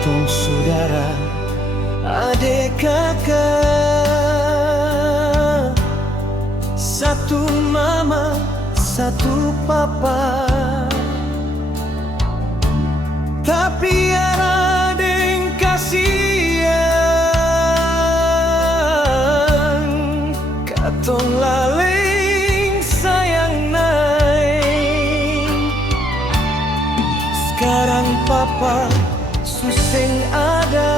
katong saudara, adik kakak, satu mama, satu papa. Tapi ada yang kasihan, katong laling sayang naik. Sekarang papa suseng ada,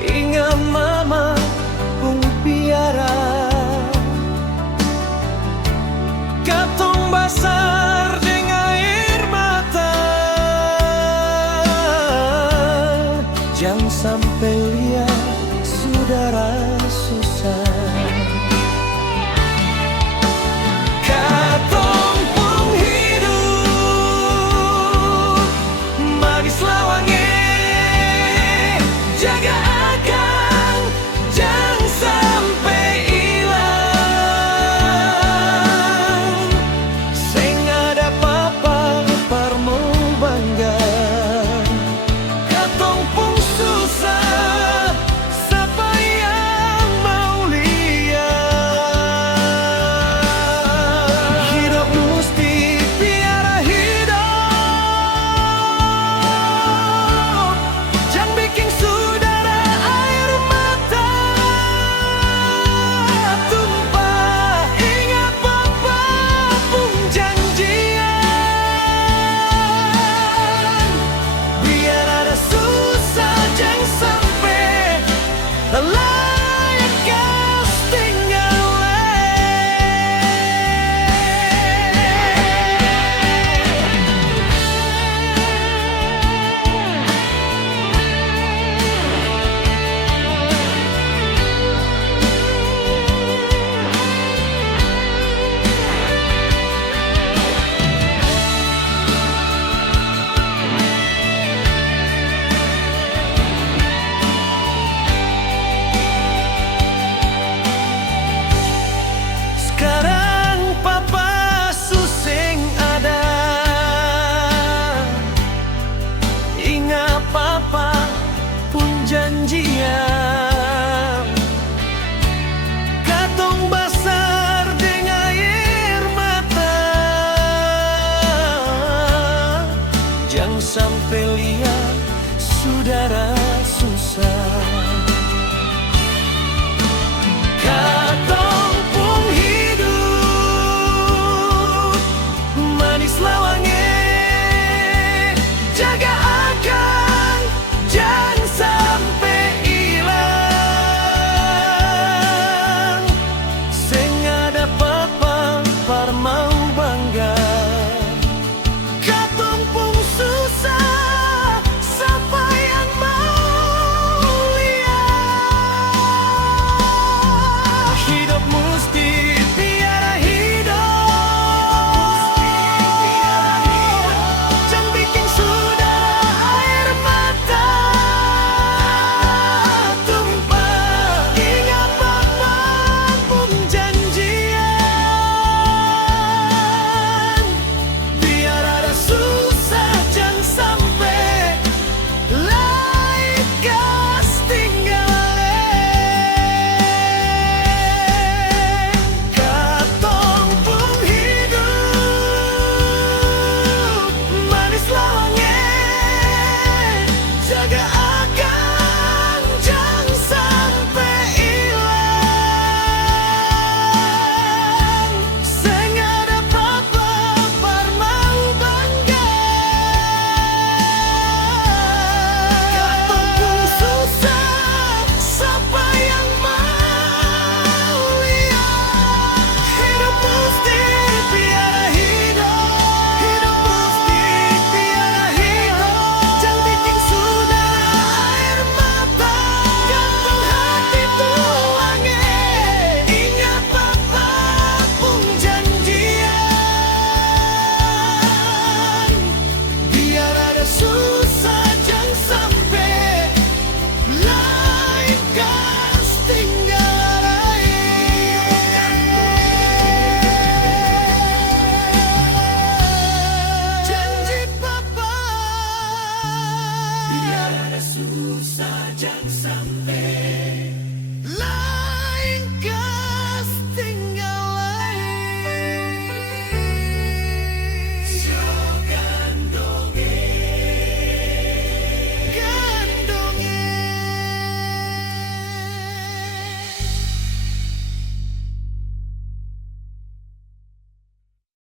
ingat mama pun piara. Katong basar dengan air mata, jangan sampai lihat saudara susah. Katong pun hidup magis lawange, jaga akang jangan sampai hilang. Sing ada papa parmo bangga, katong pun susah, siapa yang mau lihat? Hidup mesti biara hidup, jangan bikin saudara air mata tumpah. Ingat papa pun janjian, biar ada susah jangan sampai layak kas sekarang papa suseng ada, ingat papa pun janjian. Katong basar dengan air mata, jangan sampai lihat saudara